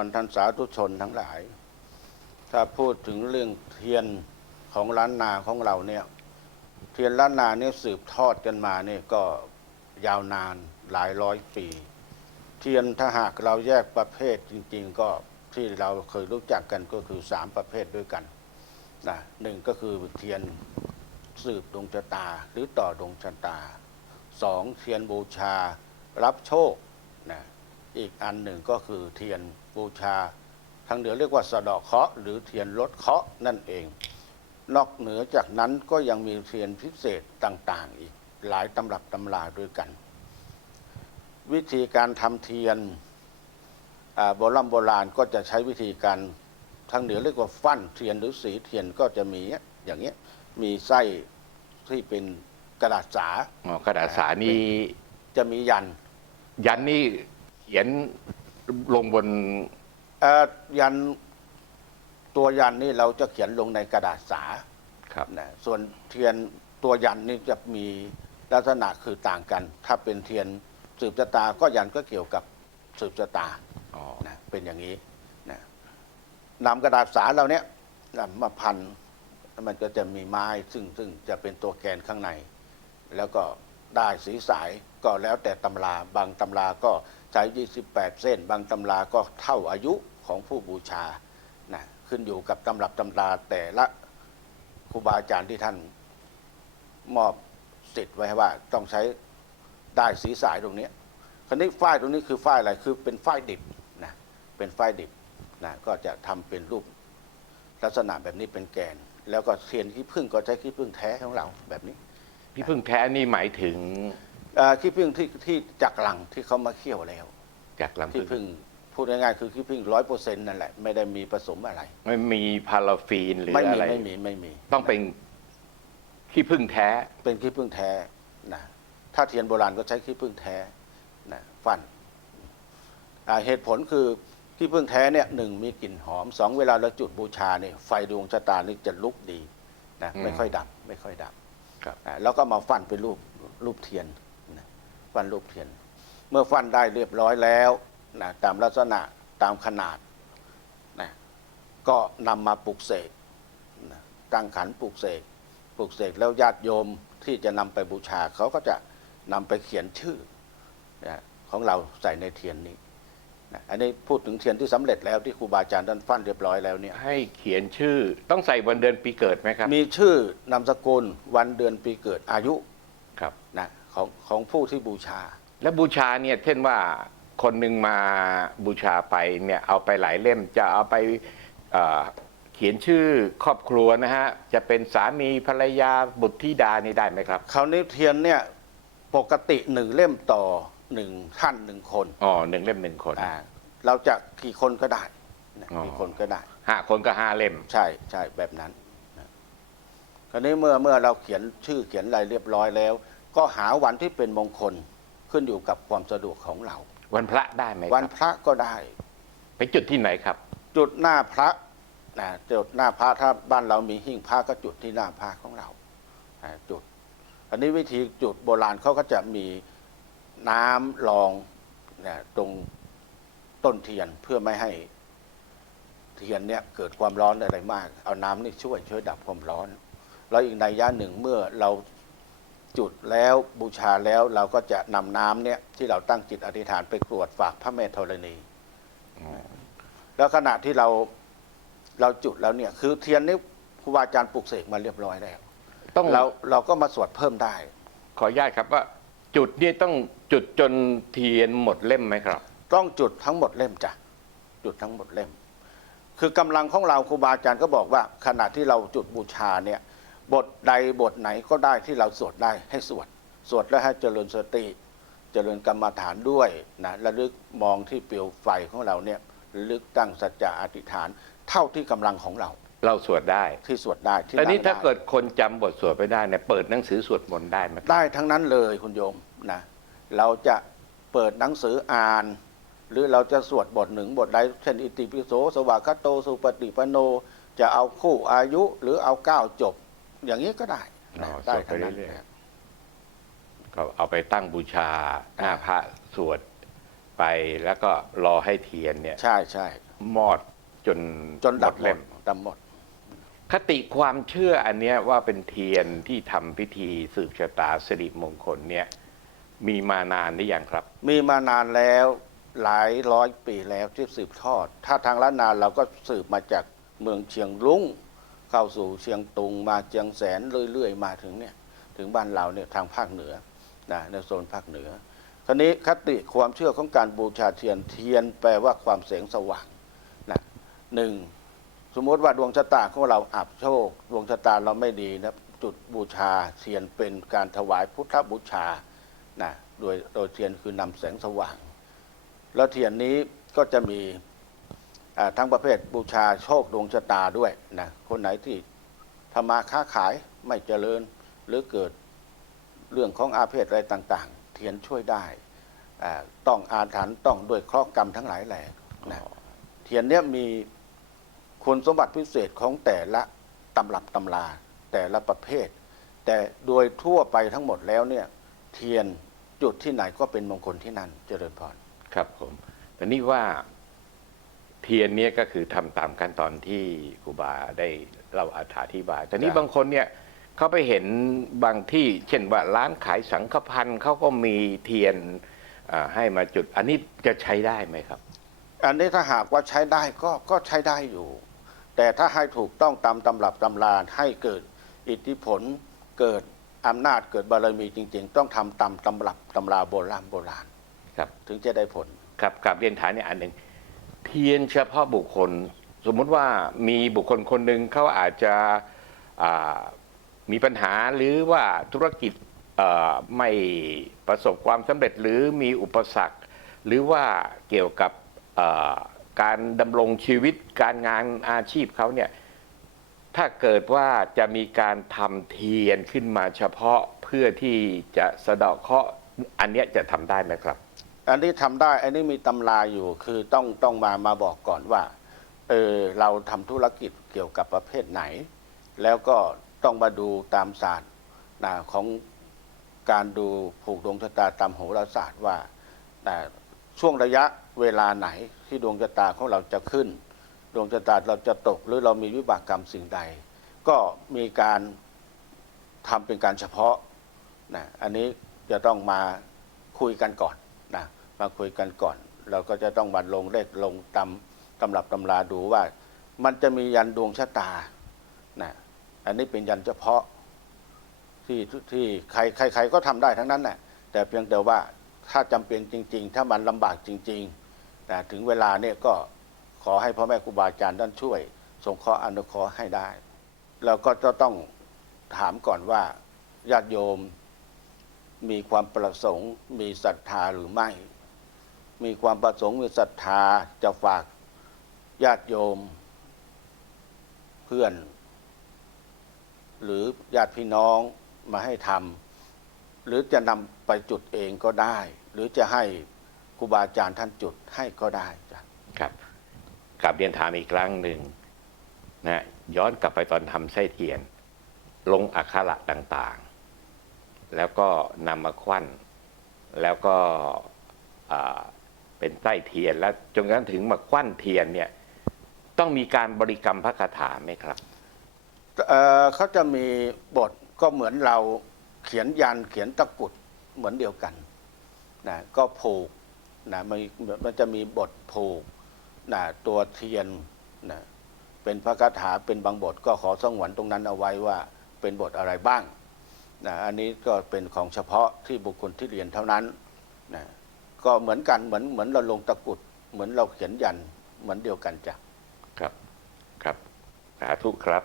รท่านสาธุชนทั้งหลาย ถ้าพูดถึงเรื่องเทียนของล้านนาของเราเนี่ย เทียนล้านนาเนี่ยสืบทอดกันมาเนี่ยก็ยาวนานหลายร้อยปี เทียนถ้าหากเราแยกประเภทจริง ๆ ก็ที่เราเคยรู้จักกันก็คือสามประเภทด้วยกันนะหนึ่งก็คือเทียนสืบดวงชะตาหรือต่อดวงชะตาสองเทียนบูชารับโชคนะ อีกอันหนึ่งก็คือเทียนบูชา ทางเหนือเรียกว่าสะเดาะเคราะห์หรือเทียนลดเคราะห์นั่นเอง นอกเหนือจากนั้นก็ยังมีเทียนพิเศษต่าง ๆ อีกหลายตำรับตำราด้วยกัน วิธีการทำเทียนอ่าโบราณโบราณก็จะใช้วิธีการทางเหนือเรียกว่าฟั่นเทียนหรือสีเทียนก็จะมีอย่างเงี้ยมีไส้ที่เป็นกระดาษสาอ๋อกระดาษสานี่จะมียัน ยันนี่เขียนลงบนเอ่อยันตัวยันนี่เราจะเขียนลงในกระดาษสาครับนะส่วนเทียนตัวยันนี่จะมีลักษณะคือต่างกัน ถ้าเป็นเทียนสืบชะตาก็ยันก็เกี่ยวกับสืบชะตาอ๋อนะเป็นอย่างนี้นะนำกระดาษสาเราเนี้ยนำมาพันมันก็จะมีไม้ซึ่งซึ่งจะเป็นตัวแกนข้างใน แล้วก็ได้สีสายก็แล้วแต่ตำราบางตำราก็ ใช้28 เส้น บางตำราก็เท่าอายุของผู้บูชานะขึ้นอยู่กับตำรับตำราแต่ละครูบาอาจารย์ที่ท่านมอบสิทธิ์ไว้ว่าต้องใช้ได้สีสายตรงนี้คราวนี้ฝ้ายตรงนี้คือฝ้ายอะไรคือเป็นฝ้ายดิบนะเป็นฝ้ายดิบนะก็จะทำเป็นรูปลักษณะแบบนี้เป็นแกน แล้วก็เทียนขี้ผึ้งก็ใช้ขี้ผึ้งแท้ของเราแบบนี้พี่พึ่งแท้นี่หมายถึง เอ่อขี้ผึ้งที่ที่จากหลังที่เขามาเคี่ยวแล้วจากลำขี้พึ่ผึ้งงพูดง่ายๆคือขี้ผึ้งร้อยเปอร์เซ็นต์นั่นแหละไม่ได้มีผสมอะไร ไม่มีพาราฟีนหรือไม่มีอะไร ไม่มีไม่มีต้องเป็นขี้พึ่งแท้ เป็นขี้ผึ้งแท้นะถ้าเทียนโบราณก็ใช้ขี้ผึ้งแท้นะฟันอ่าเหตุผลคือขี้ผึ้งแท้เนี่ยหนึ่งมีกลิ่นหอมสองเวลาเราจุดบูชาเนี่ยไฟดวงชะตานี่จะลุกดีนะอืมไม่ค่อยดับไม่ค่อยดับครับ อ่าแล้วก็มาฟันเป็นรูปรูปเทียนนะ ฟันรูปเทียน เมื่อฟันได้เรียบร้อยแล้วนะตามลักษณะตามขนาดนะก็นำมาปลุกเสกนะตั้งขันปลุกเสกปลุกเสกแล้วญาติโยมที่จะนำไปบูชาเขาก็จะนำไปเขียนชื่อนะของเราใส่ในเทียนนี้นะอันนี้พูดถึงเทียนที่สำเร็จแล้วที่ครูบาอาจารย์ท่านฟันเรียบร้อยแล้วเนี่ยให้เขียนชื่อต้องใส่วันเดือนปีเกิดไหมครับ มีชื่อนามสกุลวันเดือนปีเกิดอายุครับนะ ของของผู้ที่บูชา แล้วบูชาเนี่ยเช่นว่าคนหนึ่งมาบูชาไปเนี่ยเอาไปหลายเล่มจะเอาไปเอ่อเขียนชื่อครอบครัวนะฮะ จะเป็นสามีภรรยาบุตรธิดานี่ได้ไหมครับ คราวนี้เทียนเนี่ยปกติหนึ่งเล่มต่อหนึ่งท่านหนึ่งคนอ๋อหนึ่งเล่มหนึ่งคน อ่าเราจะกี่คนก็ได้นะอ๋อ กี่คนก็ได้ ห้าคนก็ห้าเล่ม ใช่ใช่แบบนั้นนะคราวนี้เมื่อเมื่อเราเขียนชื่อเขียนอะไรเรียบร้อยแล้ว ก็หาวันที่เป็นมงคลขึ้นอยู่กับความสะดวกของเรา วันพระได้ไหมควันรับพระก็ได้ ไปจุดที่ไหนครับ จุดหน้าพระนะจุดหน้าพระถ้าบ้านเรามีหิ้งพระก็จุดที่หน้าพระของเราอ่าจุด อันนี้วิธีจุดโบราณเขาก็จะมีน้ำรองนะตรงต้นเทียนเพื่อไม่ให้เทียนเนี่ยเกิดความร้อนอะไรมาก เอาน้ำนี่ช่วยช่วยดับความร้อน แล้วอีกในยยะหนึ่งเมื่อเรา จุดแล้วบูชาแล้วเราก็จะนำน้ำเนี่ยที่เราตั้งจิตอธิษฐานไปกรวดฝากพระแม่ธรณี แล้วขณะที่เราเราจุดแล้วเนี่ยคือเทียนนี่ครูบาอาจารย์ปลุกเสกมาเรียบร้อยแล้วต้องเราเราก็มาสวดเพิ่มได้ ขออนุญาตครับว่า จุดเนี่ยต้องจุดจนเทียนหมดเล่มไหมครับ ต้องจุดทั้งหมดเล่มจ้ะจุดทั้งหมดเล่ม คือกำลังของเราครูบาอาจารย์ก็บอกว่า ขณะที่เราจุดบูชาเนี่ย บทใดบทไหนก็ได้ที่เราสวดได้ให้สวด สวดแล้วให้เจริญสติ เจริญกรรมฐานด้วยนะระลึกมองที่เปลวไฟของเราเนี่ยระลึกตั้งสัจจะอธิษฐาน เท่าที่กำลังของเรา เราสวดได้ที่สวดได้ที่แต่นี้งถ้าไเกิดคนจำบทสวดไม่ได้เนี่ยเปิดหนังสือสวดมนต์ได้ไหมครับได้ทั้งนั้นเลยคุณโยมนะเราจะเปิดหนังสืออ่าน หรือเราจะสวดบทหนึ่งบทใดเช่นอิติปิโสสวากขาโตสุปฏิปันโน จะเอาคู่อายุหรือเอาเก้าจบ อย่างนี้ก็ได้อ๋อนะสได้วดไปทั้งนั้นเรื่อยๆก็เอาไปตั้งบูชาหน้าพระสวดไปแล้วก็รอให้เทียนเนี่ย ใช่ใช่มอดจนจนดับหมหมเล่ดมดับหมด คติความเชื่ออันเนี้ยว่าเป็นเทียนที่ทำพิธีสืบชะตาสิริมงคลเนี่ย มีมานานหรือยังครับ มีมานานแล้วหลายร้อยปีแล้วที่สืบทอด ถ้าทางล้านนาเราก็สืบมาจากเมืองเชียงรุ้ง เข้าสู่เชียงตุงมาเชียงแสนเรื่อยๆ มาถึงเนี่ยถึงบ้านเราเนี่ยทางภาคเหนือนะในโซนภาคเหนือครานี้คติความเชื่อของการบูชาเทียนเทียนแปลว่าความแสงสว่างนะหนึ่งสมมติว่าดวงชะตาของเราอับโชค ดวงชะตาเราไม่ดีนะจุดบูชาเทียนเป็นการถวายพุทธบูชานะโดยโดยเทียนคือนำแสงสว่าง แล้วเทียนนี้ก็จะมี ทั้งประเภทบูชาโชคดวงชะตาด้วยนะคนไหนที่ทำมาค้าขายไม่เจริญหรือเกิดเรื่องของอาเพศอะไรต่าง ๆ เทียนช่วยได้ต้องอาถรรพ์ต้องด้วยเคราะห์กรรมทั้งหลายแหล่นะเทียนเนี้ยมีคุณสมบัติพิเศษของแต่ละตำรับตำราแต่ละประเภท แต่โดยทั่วไปทั้งหมดแล้วเนี่ยเทียนจุดที่ไหนก็เป็นมงคลที่นั่นเจริญพรครับผมแต่นี่ว่า เทียนเนี่ยก็คือทำตามขั้นตอนที่ครูบาได้เล่าอธิบาย แต่นี่ครับบางคนเนี่ยเขาไปเห็นบางที่ เช่นว่าร้านขายสังฆพันธ์เขาก็มีเทียนอ่าให้มาจุด อันนี้จะใช้ได้ไหมครับ อันนี้ถ้าหากว่าใช้ได้ก็ก็ใช้ได้อยู่ แต่ถ้าให้ถูกต้องตามตำรับตำราให้เกิดอิทธิผลเกิดอำนาจเกิดบารมีจริง ๆ ต้องทำตามตำรับตำราโบราณโบราณครับ ถึงจะได้ผลครับกับเรียนฐานเนี่ยอันหนึ่ง เทียนเฉพาะบุคคล สมมุติว่ามีบุคคลคนหนึ่งเขาอาจจะมีปัญหาหรือว่าธุรกิจไม่ประสบความสำเร็จหรือมีอุปสรรค หรือว่าเกี่ยวกับการดำรงชีวิตการงานอาชีพเขาเนี่ยถ้าเกิดว่าจะมีการทำเทียนขึ้นมาเฉพาะเพื่อที่จะสะเดาะเคราะห์อันนี้จะทำได้ไหมครับ อันนี้ทำได้ อันนี้มีตำราอยู่ คือต้องต้องมามาบอกก่อนว่า เออเราทำธุรกิจเกี่ยวกับประเภทไหน แล้วก็ต้องมาดูตามศาสตร์นะของการดูผูกดวงชะตาตามโหราศาสตร์ว่าช่วงระยะเวลาไหนที่ดวงชะตาของเราจะขึ้น ดวงชะตาเราจะตกหรือเรามีวิบากกรรมสิ่งใด ก็มีการทำเป็นการเฉพาะนะอันนี้จะต้องมาคุยกันก่อน มาคุยกันก่อน เราก็จะต้องมาลงเลขลงตำตำรับตำราดูว่า มันจะมียันดวงชะตานะอันนี้เป็นยันเฉพาะที่ที่ใครใครใครก็ทำได้ทั้งนั้นแหละแต่เพียงแต่ว่าถ้าจำเป็นจริง ๆ ถ้ามันลำบากจริงๆนะถึงเวลาเนี่ยก็ขอให้พ่อแม่ครูบาอาจารย์ท่านช่วยสงเคราะห์อนุเคราะห์ให้ได้เราก็จะต้องถามก่อนว่าญาติโยมมีความประสงค์มีศรัทธาหรือไม่ มีความประสงค์มีศรัทธาจะฝากญาติโยม เพื่อน หรือญาติพี่น้องมาให้ทำหรือจะนำไปจุดเองก็ได้ หรือจะให้ครูบาอาจารย์ท่านจุดให้ก็ได้จ้ะครับกลับเรียนถามอีกครั้งหนึ่งนะย้อนกลับไปตอนทำไส้เทียน ลงอักขระต่างๆ แล้วก็นำมาควันแล้วก็ เป็นไส้เทียนแล้วจนกระทั่งถึงมาควันเทียนเนี่ยต้องมีการบริกรรมพระคาถาไหมครับ เอ่อเขาจะมีบทก็เหมือนเราเขียนยันเขียนตะกรุดเหมือนเดียวกันนะก็ผูกนะมันมันจะมีบทผูกนะตัวเทียนนะเป็นพระคาถาเป็นบางบทก็ขอสงวนตรงนั้นเอาไว้ว่าเป็นบทอะไรบ้างนะอันนี้ก็เป็นของเฉพาะที่บุคคลที่เรียนเท่านั้นนะ ก็เหมือนกันเหมือนเหมือนเราลงตะกุด เหมือนเราเขียนยันเหมือนเดียวกันจ้ะครับครับสาธุครับ